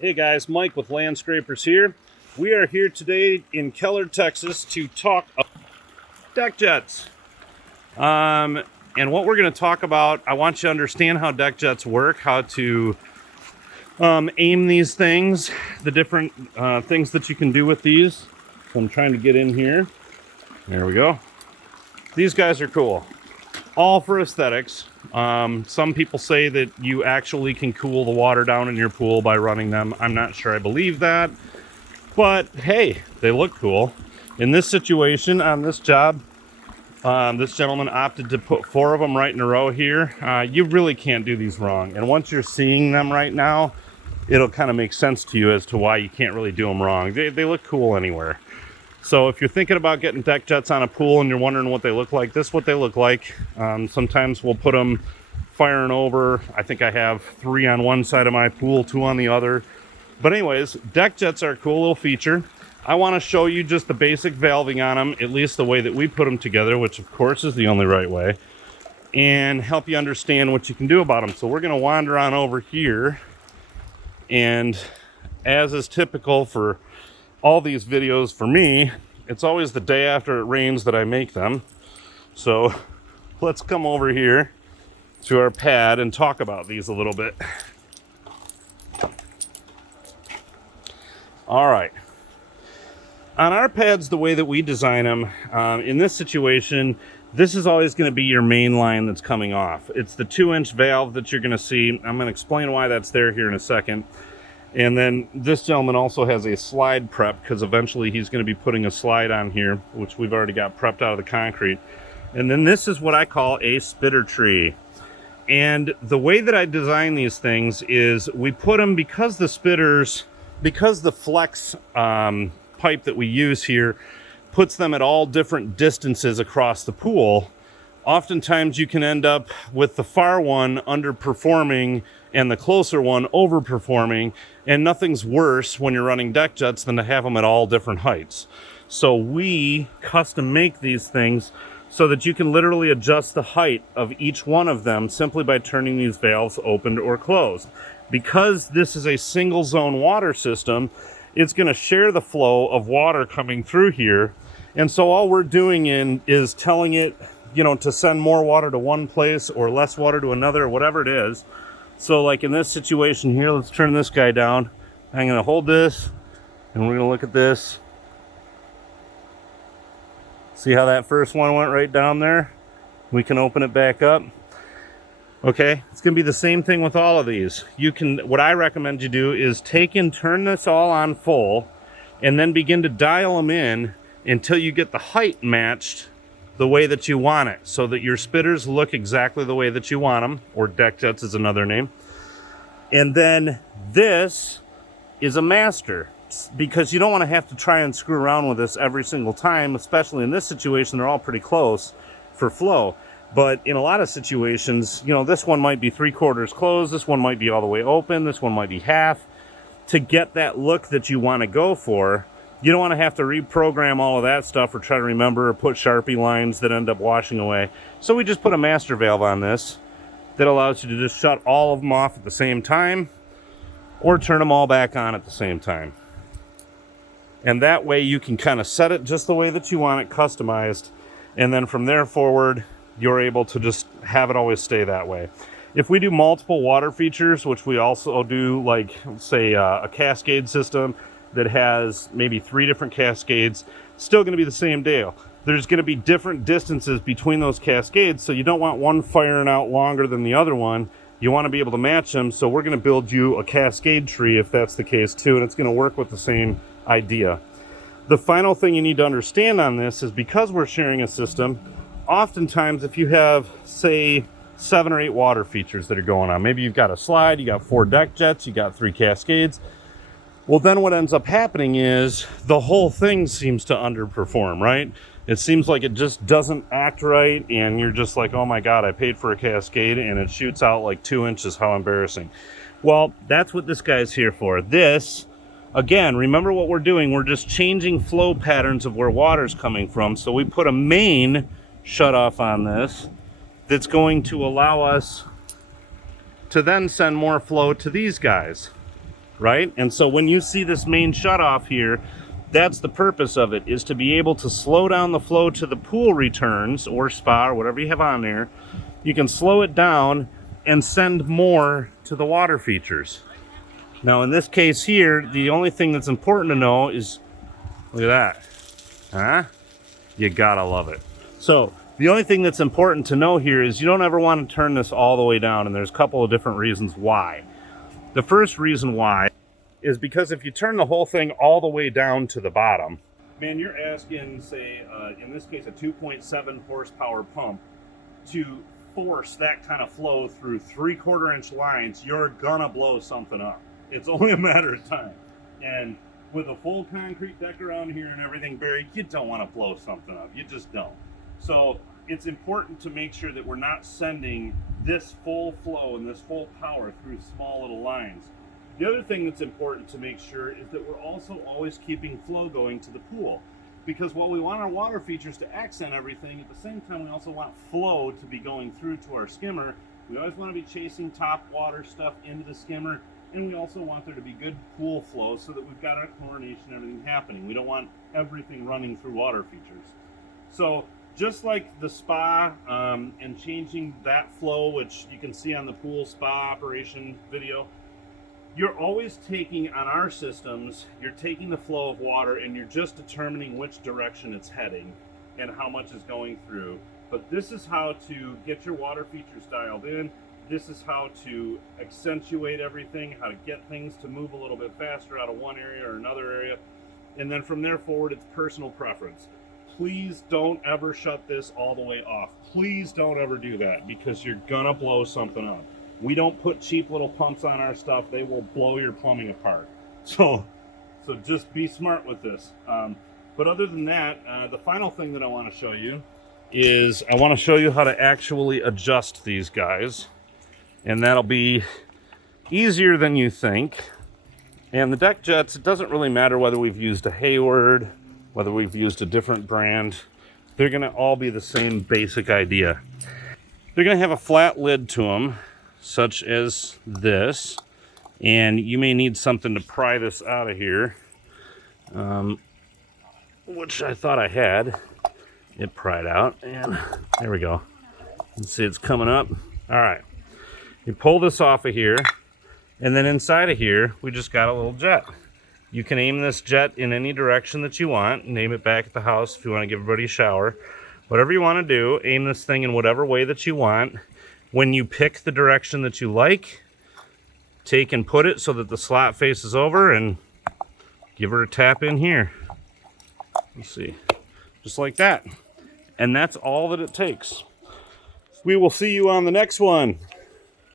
Hey guys, Mike with Landscrapers here. We are here today in Keller, Texas to talk about deck jets. And what we're going to talk about, I want you to understand how deck jets work, how to aim these things, the different things that you can do with these. So I'm trying to get in here. There we go. These guys are cool. All for aesthetics. Some people say that you actually can cool the water down in your pool by running them. I'm not sure I believe that, but hey, they look cool. In this situation, on this job, this gentleman opted to put 4 of them right in a row here. You really can't do these wrong. And once you're seeing them right now, it'll kind of make sense to you as to why you can't really do them wrong. They look cool anywhere. So if you're thinking about getting deck jets on a pool and you're wondering what they look like, this is what they look like. Sometimes we'll put them firing over. I think I have 3 on one side of my pool, 2 on the other. But anyways, deck jets are a cool little feature. I want to show you just the basic valving on them, at least the way that we put them together, which of course is the only right way, and help you understand what you can do about them. So we're going to wander on over here, and as is typical for all these videos for me, it's always the day after it rains that I make them. So let's come over here to our pad and talk about these a little bit. All right. On our pads, the way that we design them, in this situation, this is always going to be your main line that's coming off. It's the 2-inch valve that you're going to see. I'm going to explain why that's there here in a second. And then this gentleman also has a slide prep because eventually he's going to be putting a slide on here, which we've already got prepped out of the concrete. And then this is what I call a spitter tree. And the way that I design these things is we put them because the spitters, because the flex pipe that we use here puts them at all different distances across the pool. Oftentimes you can end up with the far one underperforming and the closer one overperforming, and nothing's worse when you're running deck jets than to have them at all different heights. So we custom make these things so that you can literally adjust the height of each one of them simply by turning these valves open or closed. Because this is a single zone water system, it's going to share the flow of water coming through here. And so all we're doing is telling it, to send more water to one place or less water to another, or whatever it is. So like in this situation here, let's turn this guy down. I'm going to hold this and we're going to look at this. See how that first one went right down there? We can open it back up. Okay, it's going to be the same thing with all of these. What I recommend you do is take and turn this all on full and then begin to dial them in until you get the height matched the way that you want it, so that your spitters look exactly the way that you want them, or deck jets is another name. And then this is a master, because you don't want to have to try and screw around with this every single time, especially in this situation. They're all pretty close for flow. But in a lot of situations, this one might be 3/4 closed, this one might be all the way open, this one might be half. To get that look that you want to go for, you don't want to have to reprogram all of that stuff or try to remember or put Sharpie lines that end up washing away. So we just put a master valve on this that allows you to just shut all of them off at the same time or turn them all back on at the same time. And that way you can kind of set it just the way that you want it, customized. And then from there forward, you're able to just have it always stay that way. If we do multiple water features, which we also do, like say a cascade system that has maybe 3 different cascades, still going to be the same deal. There's going to be different distances between those cascades, so you don't want one firing out longer than the other one. You want to be able to match them, so we're going to build you a cascade tree if that's the case too, and it's going to work with the same idea. The final thing you need to understand on this is, because we're sharing a system, oftentimes if you have, say, 7 or 8 water features that are going on, maybe you've got a slide, you got 4 deck jets, you got 3 cascades, well, then what ends up happening is the whole thing seems to underperform, right? It seems like it just doesn't act right, and you're just like, oh my God, I paid for a cascade and it shoots out like 2 inches. How embarrassing. Well, that's what this guy's here for. This, again, remember what we're doing. We're just changing flow patterns of where water's coming from. So we put a main shutoff on this that's going to allow us to then send more flow to these guys. right? And so when you see this main shutoff here, that's the purpose of it, is to be able to slow down the flow to the pool returns or spa or whatever you have on there. You can slow it down and send more to the water features. Now in this case here, the only thing that's important to know is, look at that, huh? You gotta love it. So the only thing that's important to know here is you don't ever want to turn this all the way down, and there's a couple of different reasons why. The first reason why is because if you turn the whole thing all the way down to the bottom, man, you're asking, say, in this case, a 2.7 horsepower pump to force that kind of flow through 3/4 inch lines. You're gonna blow something up. It's only a matter of time. And with a full concrete deck around here and everything buried, you don't want to blow something up. You just don't. So it's important to make sure that we're not sending this full flow and this full power through small little lines. The other thing that's important to make sure is that we're also always keeping flow going to the pool, because while we want our water features to accent everything, at the same time we also want flow to be going through to our skimmer. We always want to be chasing top water stuff into the skimmer, and we also want there to be good pool flow so that we've got our chlorination and everything happening. We don't want everything running through water features. So just like the spa and changing that flow, which you can see on the pool spa operation video, you're always taking, on our systems, you're taking the flow of water and you're just determining which direction it's heading and how much is going through. But this is how to get your water features dialed in. This is how to accentuate everything, how to get things to move a little bit faster out of one area or another area. And then from there forward, it's personal preference. Please don't ever shut this all the way off. Please don't ever do that, because you're gonna blow something up. We don't put cheap little pumps on our stuff. They will blow your plumbing apart. So just be smart with this. But other than that, the final thing that I want to show you is I want to show you how to actually adjust these guys. And that'll be easier than you think. And the deck jets, it doesn't really matter whether we've used a Hayward, whether we've used a different brand. They're going to all be the same basic idea. They're going to have a flat lid to them, such as this, and you may need something to pry this out of here, which I thought I had. It pried out, and there we go. You can see it's coming up. All right, you pull this off of here, and then inside of here we just got a little jet. You can aim this jet in any direction that you want and aim it back at the house if you want to give everybody a shower. Whatever you want to do, aim this thing in whatever way that you want. When you pick the direction that you like, take and put it so that the slot faces over and give her a tap in here. Let's see, just like that. And that's all that it takes. We will see you on the next one.